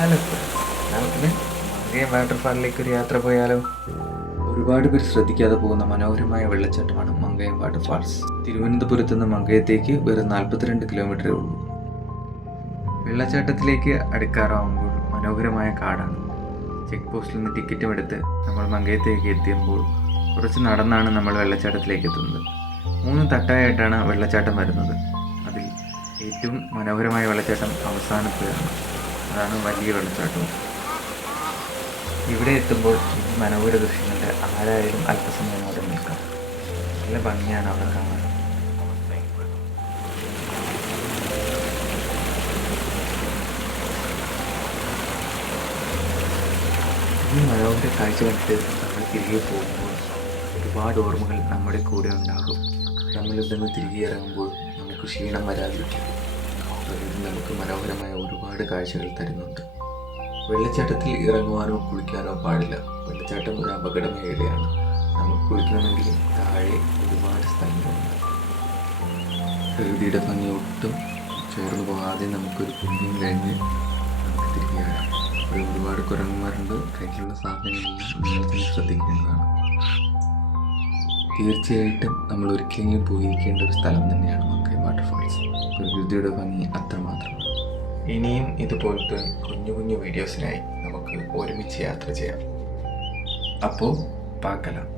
Hello friends, നമുക്കിന്ന് മങ്കൈ വാട്ടർഫാളിലേക്ക് ഒരു യാത്ര പോയാലോ? ഒരുപാട് പേർ ശ്രദ്ധിക്കാതെ പോകുന്ന മനോഹരമായ വെള്ളച്ചാട്ടമാണ് മങ്കൈ വാട്ടർഫാൾസ്. തിരുവനന്തപുരത്ത് നിന്ന് മങ്കയത്തേക്ക് വെറും 42 കിലോമീറ്ററേ ഉള്ളൂ. വെള്ളച്ചാട്ടത്തിലേക്ക് അടുക്കാറാവുമ്പോൾ മനോഹരമായ കാടാണ്. ചെക്ക് പോസ്റ്റിൽ നിന്ന് ടിക്കറ്റും എടുത്ത് നമ്മൾ മങ്കയത്തേക്ക് എത്തിയുമ്പോൾ കുറച്ച് നടന്നാണ് നമ്മൾ വെള്ളച്ചാട്ടത്തിലേക്ക് എത്തുന്നത്. 3 തട്ടായിട്ടാണ് വെള്ളച്ചാട്ടം വരുന്നത്. അതിൽ ഏറ്റവും മനോഹരമായ വെള്ളച്ചാട്ടം അവസാനത്തേതാണ്. അതാണ് വലിയ വെള്ളച്ചാട്ടം. ഇവിടെ എത്തുമ്പോൾ ഈ മനോഹര ദൃശ്യങ്ങളുടെ ആരായാലും അല്പസമയം അവിടെ നിൽക്കാം. നല്ല ഭംഗിയാണ് അവിടെ കാണാൻ. ഈ മനോഹര കാഴ്ച കണ്ടിട്ട് നമ്മൾ തിരികെ പോകുമ്പോൾ ഒരുപാട് ഓർമ്മകൾ നമ്മുടെ കൂടെ ഉണ്ടാകും. നമ്മളിൽ നിന്ന് തിരികെ ഇറങ്ങുമ്പോൾ നമുക്ക് ക്ഷീണം വരാതിരിക്കും. നമുക്ക് മനോഹരമായ ഒരുപാട് കാഴ്ചകൾ തരുന്നുണ്ട്. വെള്ളച്ചാട്ടത്തിൽ ഇറങ്ങുവാനോ കുളിക്കാനോ പാടില്ല. വെള്ളച്ചാട്ടം ഒരു അപകട മേഖലയാണ്. നമുക്ക് കുളിക്കണമെങ്കിൽ താഴെ ഒരുപാട് സ്ഥലങ്ങളുണ്ട്. പ്രകൃതിയുടെ ഭംഗി ഒട്ടും ചോർന്നു പോകാതെ നമുക്കൊരു പുണ്യം കഴിഞ്ഞ് നമുക്ക് തിരികെ വരാം. ഇവിടെ ഒരുപാട് കുരങ്ങന്മാരുണ്ട്. കയ്യിലുള്ള സാധനങ്ങളെല്ലാം നിങ്ങൾ തന്നെ ശ്രദ്ധിക്കേണ്ടതാണ്. തീർച്ചയായിട്ടും നമ്മൾ ഒരിക്കലെങ്കിലും പോയിരിക്കേണ്ട ഒരു സ്ഥലം തന്നെയാണ് മങ്കൈ വാട്ടർഫാൾസ്. പ്രകൃതിയുടെ ഭംഗി അത്രമാത്രം. ഇനിയും ഇതുപോലത്തെ കുഞ്ഞു കുഞ്ഞു വീഡിയോസിനായി നമുക്ക് ഒരുമിച്ച് യാത്ര ചെയ്യാം. അപ്പോൾ പാക്കലാം.